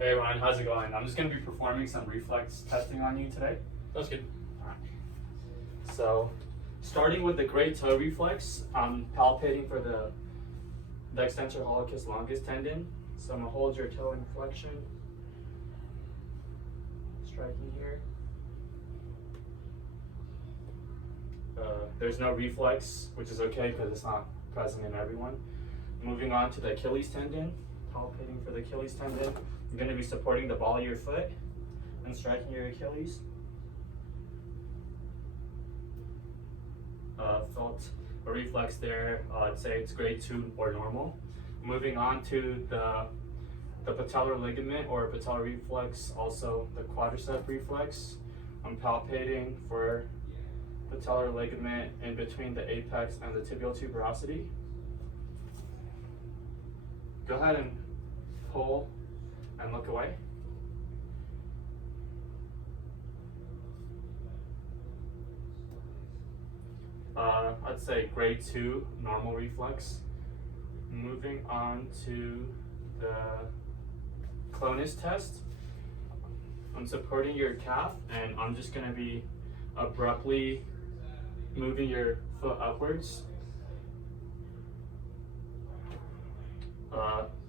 Hey Ryan, how's it going? I'm just going to be performing some reflex testing on you today. That's good. Alright. So, starting with the great toe reflex, I'm palpating for the extensor hallucis longus tendon. So I'm going to hold your toe in flexion, striking here. There's no reflex, which is okay because it's not present in everyone. Moving on to the Achilles tendon, palpating for the Achilles tendon. You're going to be supporting the ball of your foot and striking your Achilles. Felt a reflex there. I'd say it's grade 2 or normal. Moving on to the patellar ligament or patellar reflex, also the quadricep reflex. I'm palpating for patellar ligament in between the apex and the tibial tuberosity. Go ahead and pull and look away. I'd say grade 2 normal reflex. Moving on to the clonus test. I'm supporting your calf and I'm just going to be abruptly moving your foot upwards.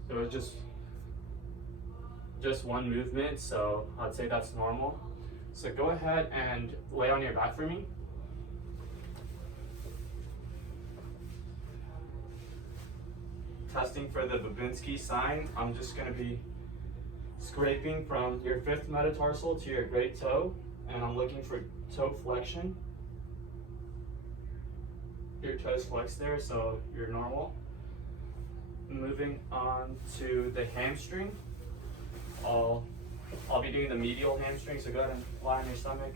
It was just one movement, so I'd say that's normal. So go ahead and lay on your back for me. Testing for the Babinski sign, I'm just going to be scraping from your 5th metatarsal to your great toe, and I'm looking for toe flexion. Your toes flex there, so you're normal. Moving on to the hamstring. I'll be doing the medial hamstring, so go ahead and lie on your stomach.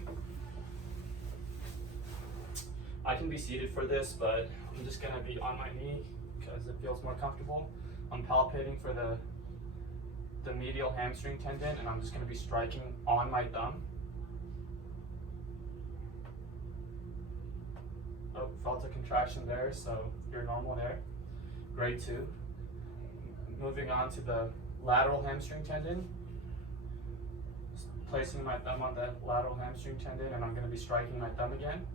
I can be seated for this, but I'm just gonna be on my knee because it feels more comfortable. I'm palpating for the medial hamstring tendon, and I'm just gonna be striking on my thumb. Oh, felt a contraction there, so you're normal there. Grade 2. Moving on to the lateral hamstring tendon. Placing my thumb on the lateral hamstring tendon, and I'm going to be striking my thumb again.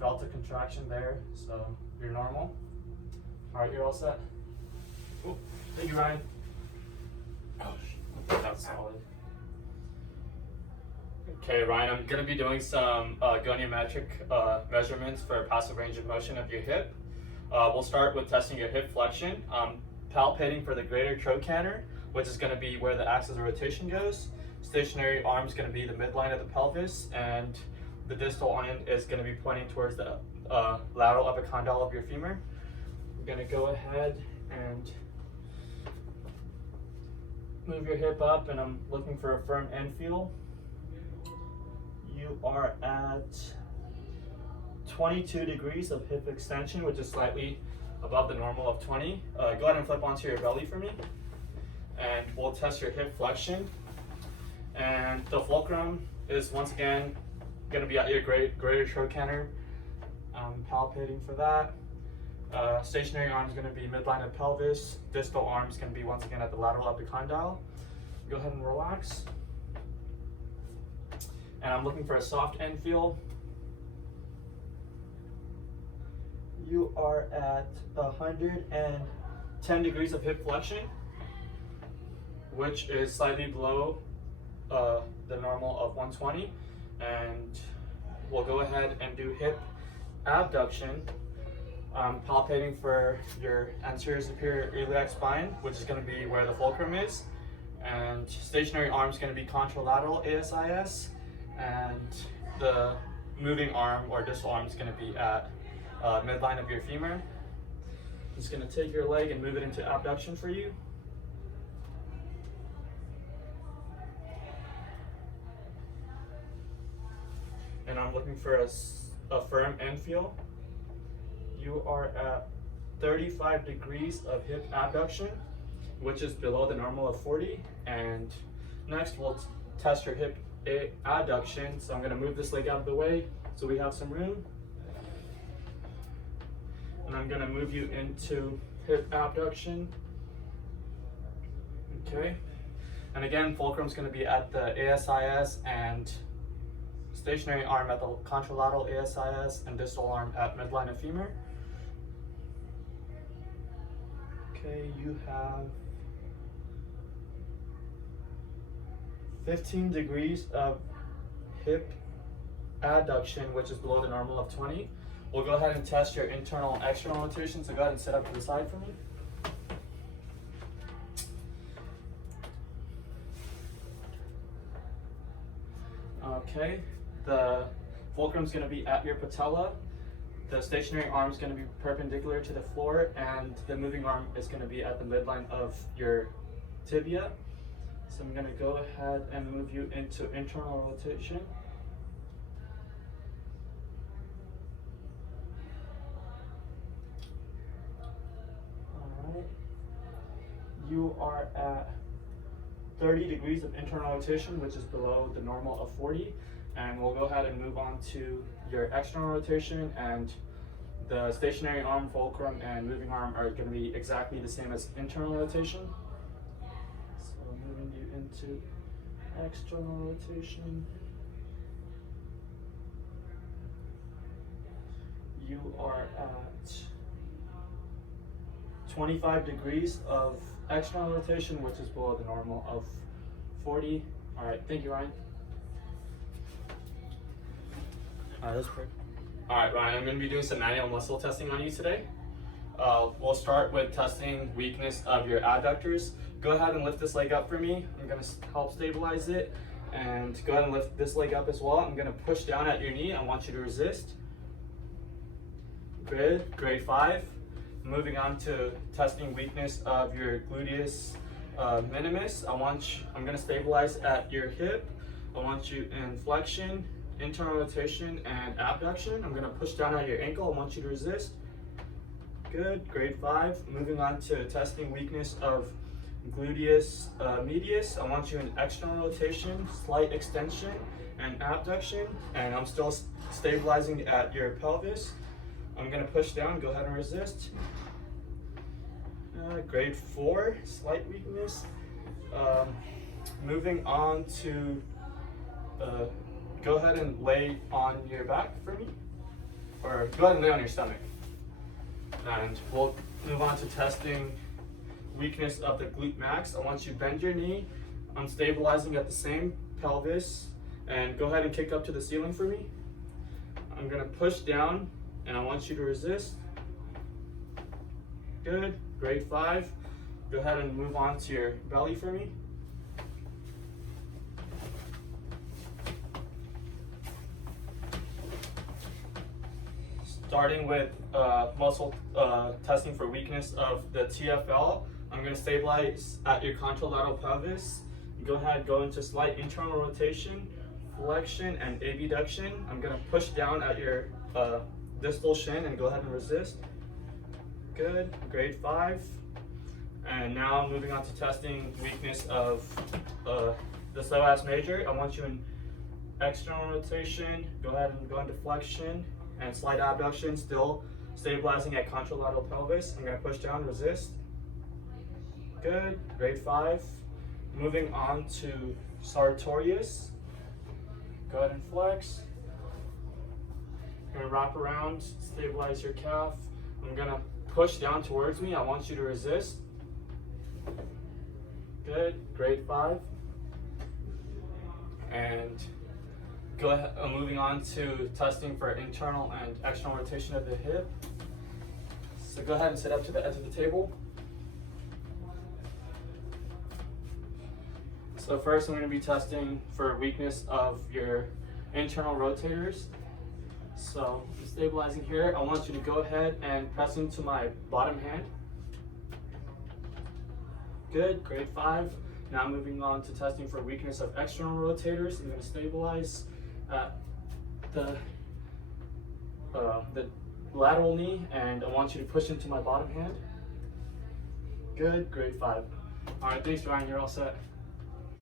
Felt a contraction there, so you're normal. All right, you're all set. Ooh, thank you, Ryan. Oh, that's solid. Okay, Ryan, I'm going to be doing some goniometric measurements for passive range of motion of your hip. We'll start with testing your hip flexion. Palpating for the greater trochanter, which is going to be where the axis of rotation goes. Stationary arm is going to be the midline of the pelvis, and the distal end is going to be pointing towards the lateral epicondyle of your femur. We're going to go ahead and move your hip up, and I'm looking for a firm end feel. You are at 22 degrees of hip extension, which is slightly above the normal of 20. Go ahead and flip onto your belly for me, and we'll test your hip flexion. And the fulcrum is once again going to be at your greater trochanter. Palpating for that. Stationary arm is going to be midline of pelvis. Distal arm is going to be once again at the lateral epicondyle. Go ahead and relax. And I'm looking for a soft end feel. You are at 110 degrees of hip flexion, which is slightly below the normal of 120. And we'll go ahead and do hip abduction. Palpating for your anterior superior iliac spine, which is going to be where the fulcrum is. And stationary arm is going to be contralateral ASIS. And the moving arm or distal arm is going to be at midline of your femur. I'm just going to take your leg and move it into abduction for you. And I'm looking for a firm end feel. You are at 35 degrees of hip abduction, which is below the normal of 40. And next we'll test your hip adduction. So I'm going to move this leg out of the way so we have some room. And I'm gonna move you into hip abduction. Okay. And again, fulcrum's gonna be at the ASIS and stationary arm at the contralateral ASIS and distal arm at midline of femur. Okay, you have 15 degrees of hip adduction, which is below the normal of 20. We'll go ahead and test your internal and external rotation, so go ahead and sit up to the side for me. Okay, the fulcrum is going to be at your patella, the stationary arm is going to be perpendicular to the floor, and the moving arm is going to be at the midline of your tibia. So I'm going to go ahead and move you into internal rotation. Alright, you are at 30 degrees of internal rotation, which is below the normal of 40. And we'll go ahead and move on to your external rotation, and the stationary arm, fulcrum, and moving arm are going to be exactly the same as internal rotation. So moving you into external rotation. You are at 25 degrees of external rotation, which is below the normal of 40. All right, thank you, Ryan. All right, that's great. All right, Ryan, I'm going to be doing some manual muscle testing on you today. We'll start with testing weakness of your adductors. Go ahead and lift this leg up for me. I'm going to help stabilize it. And go ahead and lift this leg up as well. I'm going to push down at your knee. I want you to resist. Good, grade 5. Moving on to testing weakness of your gluteus minimus. I'm going to stabilize at your hip. I want you in flexion, internal rotation, and abduction. I'm going to push down at your ankle. I want you to resist. Good, grade 5. Moving on to testing weakness of gluteus medius. I want you in external rotation, slight extension, and abduction. And I'm still stabilizing at your pelvis. I'm going to push down. Go ahead and resist. Grade 4, slight weakness. Moving on to go ahead and lay on your back for me, or go ahead and lay on your stomach. And we'll move on to testing weakness of the glute max. I want you to bend your knee. I'm stabilizing at the same pelvis, and go ahead and kick up to the ceiling for me. I'm going to push down, and I want you to resist. Good, grade 5. Go ahead and move on to your belly for me. Starting with muscle testing for weakness of the TFL, I'm going to stabilize at your contralateral pelvis. Go ahead, go into slight internal rotation, flexion, and abduction. I'm going to push down at your distal shin and go ahead and resist. Good, grade 5. And now moving on to testing weakness of the psoas major. I want you in external rotation. Go ahead and go into flexion and slight abduction, still stabilizing at contralateral pelvis. I'm going to push down, resist. Good, grade 5. Moving on to sartorius. Go ahead and flex. You're going to wrap around, stabilize your calf. I'm going to push down towards me. I want you to resist. Good, grade 5. And go ahead, moving on to testing for internal and external rotation of the hip. So go ahead and sit up to the edge of the table. So first I'm going to be testing for weakness of your internal rotators. So I'm stabilizing here. I want you to go ahead and press into my bottom hand. Good, grade 5. Now moving on to testing for weakness of external rotators. I'm going to stabilize at the lateral knee, and I want you to push into my bottom hand. Good, grade 5. All right, thanks, Ryan. You're all set.